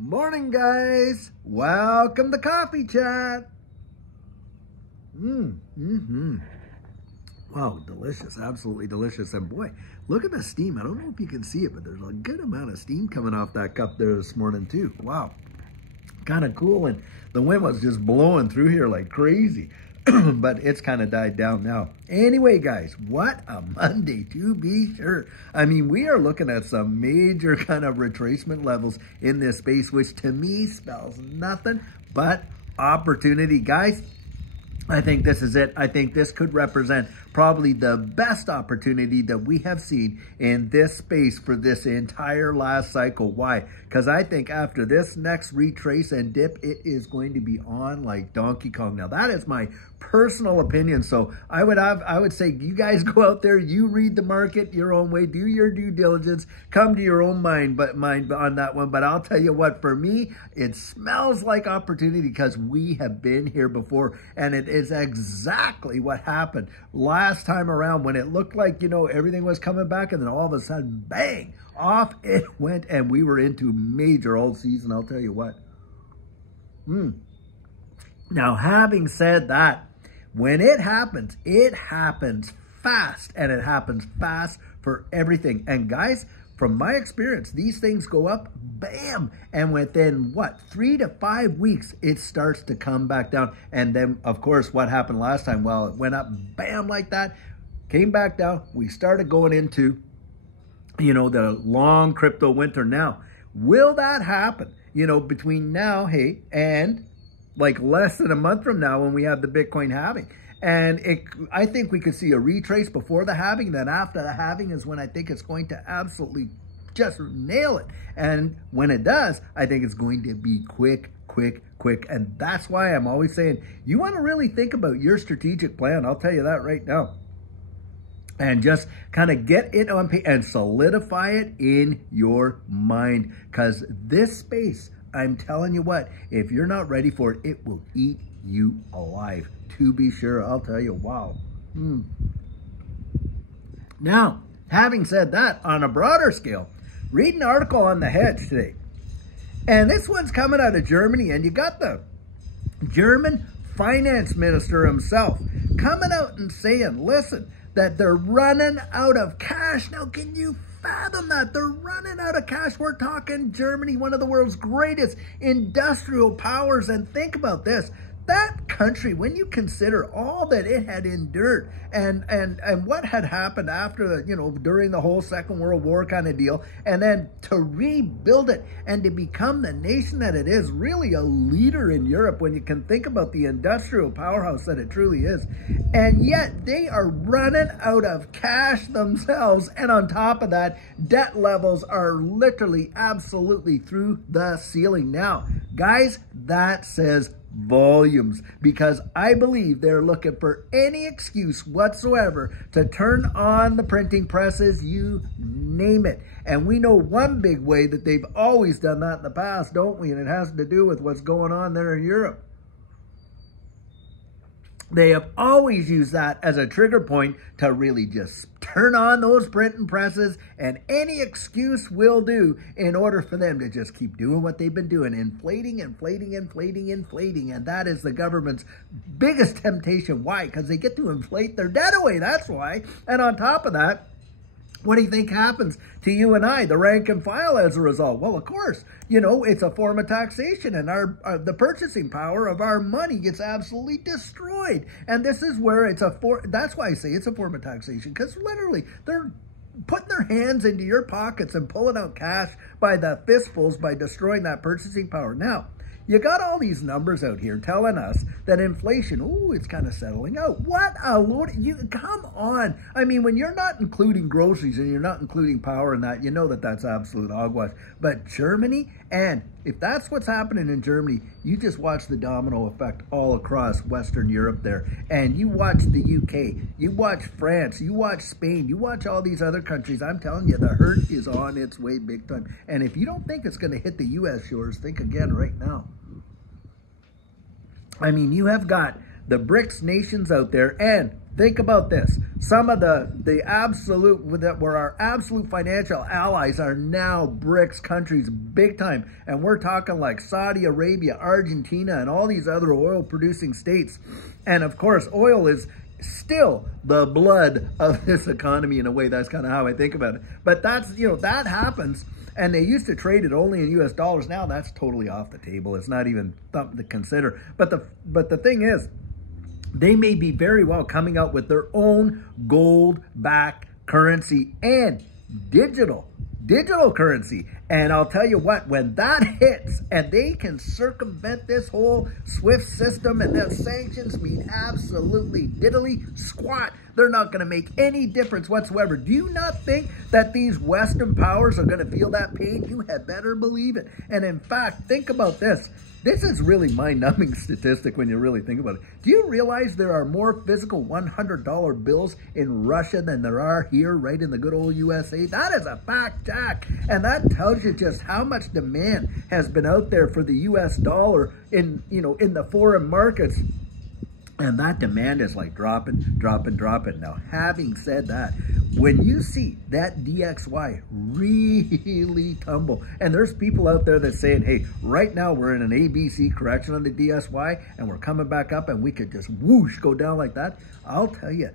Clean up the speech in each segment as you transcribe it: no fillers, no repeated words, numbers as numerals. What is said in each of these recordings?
Morning, guys. Welcome to Coffee Chat. Wow, delicious. Absolutely delicious. And boy, look at the steam. I don't know if you can see it, but there's a good amount of steam coming off that cup there this morning too. Wow. Kind of cool. And the wind was just blowing through here like crazy. But it's kind of died down now. Anyway, guys, what a Monday to be sure. I mean, we are looking at some major kind of retracement levels in this space, which to me spells nothing but opportunity. Guys, I think this is it. I think this could represent probably the best opportunity that we have seen in this space for this entire last cycle. Why? Because I think after this next retrace and dip, it is going to be on like Donkey Kong. Now, that is my personal opinion. So I would say you guys go out there, you read the market your own way, do your due diligence, come to your own mind on that one. But I'll tell you what, for me, it smells like opportunity because we have been here before, and it is exactly what happened last time around when it looked like, you know, everything was coming back, and then all of a sudden, bang, off it went, and we were into major all season. I'll tell you what. Now, having said that, when it happens fast, and it happens fast for everything. And guys, from my experience, these things go up, bam, and within, what, 3 to 5 weeks, it starts to come back down. And then, of course, what happened last time? Well, it went up, bam, like that, came back down. We started going into, you know, the long crypto winter. Now, will that happen, you know, between now, hey, and like less than a month from now when we have the Bitcoin halving? And I think we could see a retrace before the halving. Then after the halving is when I think it's going to absolutely just nail it. And when it does, I think it's going to be quick. And that's why I'm always saying, you want to really think about your strategic plan. I'll tell you that right now. And just kind of get it on paper and solidify it in your mind. Because this space, I'm telling you what, if you're not ready for it, it will eat you alive. To be sure, I'll tell you, wow. Now, having said that, on a broader scale, read an article on the hedge today. And this one's coming out of Germany, and you got the German finance minister himself coming out and saying, listen, that they're running out of cash. Now, can you fathom that? They're running out of cash. We're talking Germany, one of the world's greatest industrial powers. And think about this. That country, when you consider all that it had endured and what had happened after the, you know, during the whole Second World War kind of deal, and then to rebuild it and to become the nation that it is, really a leader in Europe when you can think about the industrial powerhouse that it truly is. And yet they are running out of cash themselves. And on top of that, debt levels are literally absolutely through the ceiling. Now, guys, that says volumes, because I believe they're looking for any excuse whatsoever to turn on the printing presses, you name it. And we know one big way that they've always done that in the past, don't we? And it has to do with what's going on there in Europe. They have always used that as a trigger point to really just turn on those printing presses, and any excuse will do in order for them to just keep doing what they've been doing, inflating. And that is the government's biggest temptation. Why? Because they get to inflate their debt away. That's why. And on top of that, what do you think happens to you and I, the rank and file, as a result? Well, of course, you know, it's a form of taxation, and the purchasing power of our money gets absolutely destroyed. And this is where that's why I say it's a form of taxation, because literally they're putting their hands into your pockets and pulling out cash by the fistfuls by destroying that purchasing power. Now, you got all these numbers out here telling us that inflation, ooh, it's kind of settling out. What a load. Come on. I mean, when you're not including groceries and you're not including power and that, you know that that's absolute hogwash. But Germany, and if that's what's happening in Germany, you just watch the domino effect all across Western Europe there. And you watch the UK, you watch France, you watch Spain, you watch all these other countries. I'm telling you, the hurt is on its way big time. And if you don't think it's going to hit the U.S. shores, think again right now. I mean, you have got the BRICS nations out there, and Think about this. Some of the absolute, that were our absolute financial allies are now BRICS countries big time. And we're talking like Saudi Arabia, Argentina, and all these other oil producing states. And of course, oil is still the blood of this economy in a way. That's kind of how I think about it. But that's, that happens. And they used to trade it only in US dollars. Now that's totally off the table. It's not even something to consider. But the thing is, they may be very well coming out with their own gold-backed currency and digital currency. And I'll tell you what, when that hits and they can circumvent this whole SWIFT system and the sanctions mean absolutely diddly squat, they're not going to make any difference whatsoever. Do you not think that these Western powers are going to feel that pain? You had better believe it. And in fact, think about this. This is really mind-numbing statistic when you really think about it. Do you realize there are more physical $100 bills in Russia than there are here right in the good old USA? That is a fact, Jack. And that tells you just how much demand has been out there for the US dollar in the foreign markets. And that demand is like dropping. Now, having said that, when you see that DXY really tumble, and there's people out there that saying, hey, right now we're in an ABC correction on the DXY, and we're coming back up, and we could just whoosh, go down like that. I'll tell you,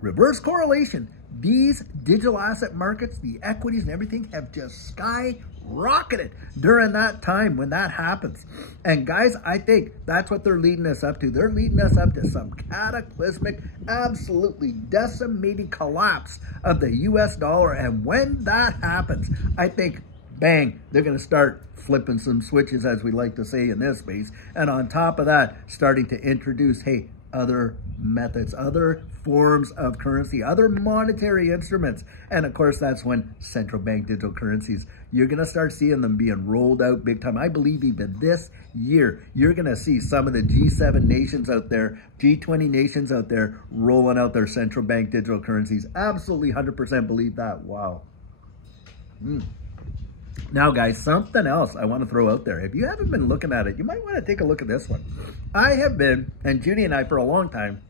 reverse correlation. These digital asset markets, the equities and everything have just skyrocketed during that time when that happens. And guys, I think that's what they're leading us up to. They're leading us up to some cataclysmic, absolutely decimating collapse of the US dollar. And when that happens, I think, bang, they're going to start flipping some switches, as we like to say in this space. And on top of that, starting to introduce, hey, other methods, other forms of currency, other monetary instruments. And of course, that's when central bank digital currencies, you're going to start seeing them being rolled out big time. I believe even this year, you're going to see some of the G7 nations out there, G20 nations out there rolling out their central bank digital currencies. Absolutely 100% believe that. Wow. Now, guys, something else I want to throw out there. If you haven't been looking at it, you might want to take a look at this one. I have been, and Judy and I for a long time,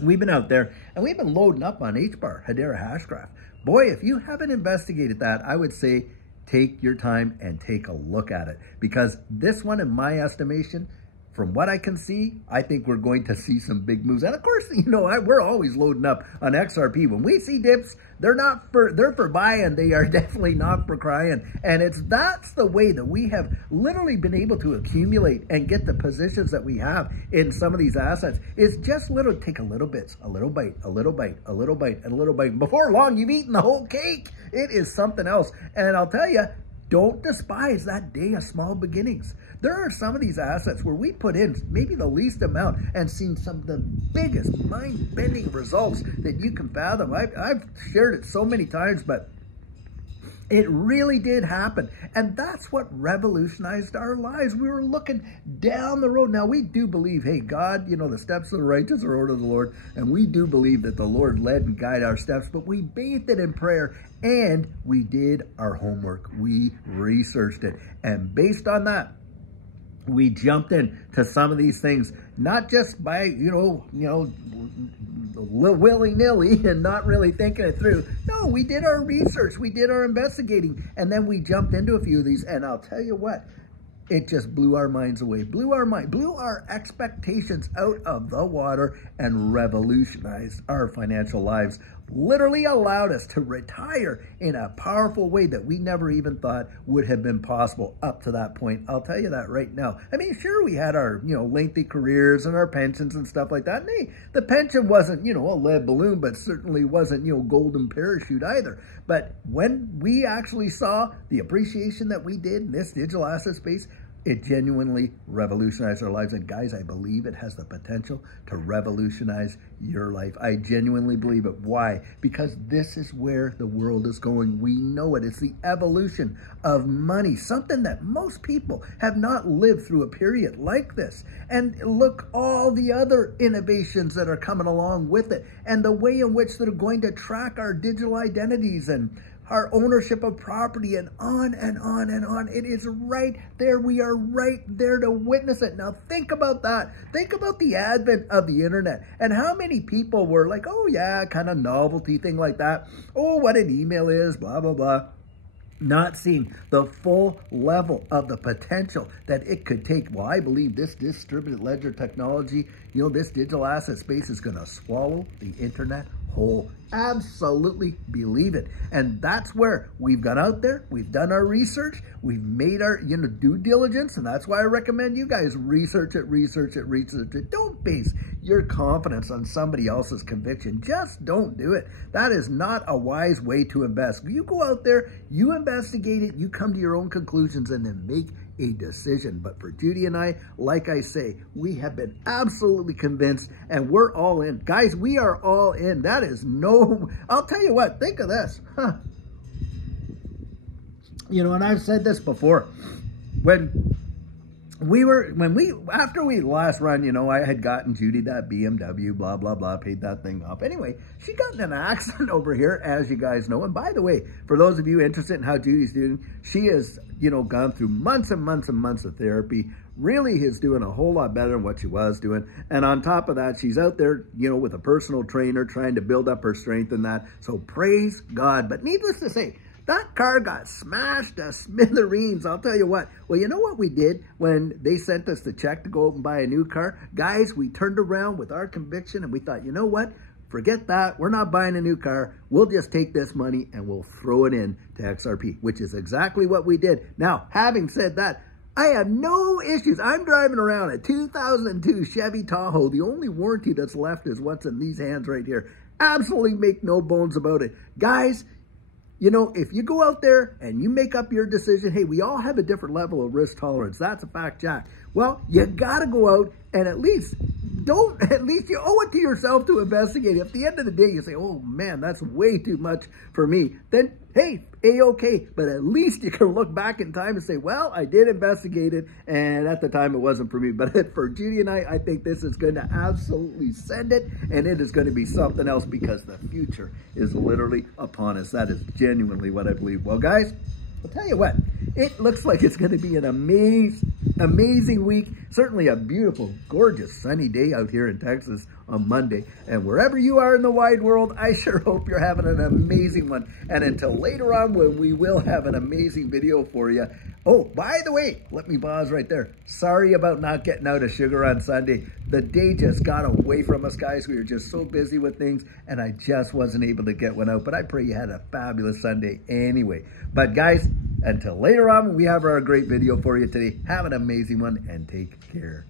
we've been out there and we've been loading up on HBAR, Hedera Hashgraph. Boy, if you haven't investigated that, I would say take your time and take a look at it. Because this one, in my estimation, from what I can see, I think we're going to see some big moves. And of course, we're always loading up on XRP. When we see dips, they're for buying. They are definitely not for crying. And that's the way that we have literally been able to accumulate and get the positions that we have in some of these assets. Is just literally take a little bit, a little bite, a little bite, a little bite, and a little bite. Before long, you've eaten the whole cake. It is something else. And I'll tell you, don't despise that day of small beginnings. There are some of these assets where we put in maybe the least amount and seen some of the biggest mind-bending results that you can fathom. I've shared it so many times, but it really did happen. And that's what revolutionized our lives. We were looking down the road. Now, we do believe, hey, God, the steps of the righteous are ordered of the Lord. And we do believe that the Lord led and guided our steps. But we bathed it in prayer and we did our homework. We researched it. And based on that, we jumped in to some of these things, not just by, willy-nilly and not really thinking it through. No, we did our research. We did our investigating. And then we jumped into a few of these. And I'll tell you what, it just blew our minds away, blew our expectations out of the water and revolutionized our financial lives. Literally allowed us to retire in a powerful way that we never even thought would have been possible up to that point. I'll tell you that right now. I mean, sure, we had our, lengthy careers and our pensions and stuff like that. And hey, the pension wasn't, a lead balloon, but certainly wasn't, golden parachute either. But when we actually saw the appreciation that we did in this digital asset space, it genuinely revolutionized our lives. And guys, I believe it has the potential to revolutionize your life. I genuinely believe it. Why? Because this is where the world is going. We know it. It's the evolution of money, something that most people have not lived through a period like this. And look, all the other innovations that are coming along with it and the way in which they're going to track our digital identities and our ownership of property, and on and on and on. It is right there. We are right there to witness it. Now think about that. Think about the advent of the internet and how many people were like, oh yeah, kind of novelty thing like that. Oh, what an email is, blah, blah, blah. Not seeing the full level of the potential that it could take. Well, I believe this distributed ledger technology, this digital asset space is going to swallow the internet whole. Absolutely believe it. And that's where we've gone out there, we've done our research, we've made our due diligence, and that's why I recommend you guys research it. Don't base your confidence on somebody else's conviction. Just don't do it. That is not a wise way to invest. You go out there, you investigate it, you come to your own conclusions, and then make a decision. But for Judy and I, like I say, we have been absolutely convinced, and we're all in. Guys, we are all in. That is I'll tell you what, think of this. And I've said this before. After we last run, I had gotten Judy that BMW, blah, blah, blah, paid that thing off. Anyway, she got in an accident over here, as you guys know. And by the way, for those of you interested in how Judy's doing, she has, gone through months and months and months of therapy, really is doing a whole lot better than what she was doing. And on top of that, she's out there, with a personal trainer trying to build up her strength and that. So praise God. But needless to say, that car got smashed to smithereens. I'll tell you what. Well, you know what we did when they sent us the check to go out and buy a new car? Guys, we turned around with our conviction and we thought, you know what? Forget that. We're not buying a new car. We'll just take this money and we'll throw it in to XRP, which is exactly what we did. Now, having said that, I have no issues. I'm driving around a 2002 Chevy Tahoe. The only warranty that's left is what's in these hands right here. Absolutely make no bones about it. Guys, if you go out there and you make up your decision, hey, we all have a different level of risk tolerance. That's a fact, Jack. Well, you got to go out and at least you owe it to yourself to investigate. If at the end of the day you say, oh man, that's way too much for me, then hey, A-okay. But at least you can look back in time and say, well, I did investigate it, and at the time it wasn't for me. But for Judy and I think this is going to absolutely send it, and it is going to be something else because the future is literally upon us. That is genuinely what I believe. Well, guys, I'll tell you what, it looks like it's going to be an amazing week. Certainly a beautiful, gorgeous, sunny day out here in Texas on Monday. And wherever you are in the wide world, I sure hope you're having an amazing one. And until later on when we will have an amazing video for you. Oh, by the way, let me pause right there. Sorry about not getting out of sugar on Sunday. The day just got away from us, guys. We were just so busy with things, and I just wasn't able to get one out. But I pray you had a fabulous Sunday anyway. But guys, until later on when we have our great video for you today, have an amazing one and take care.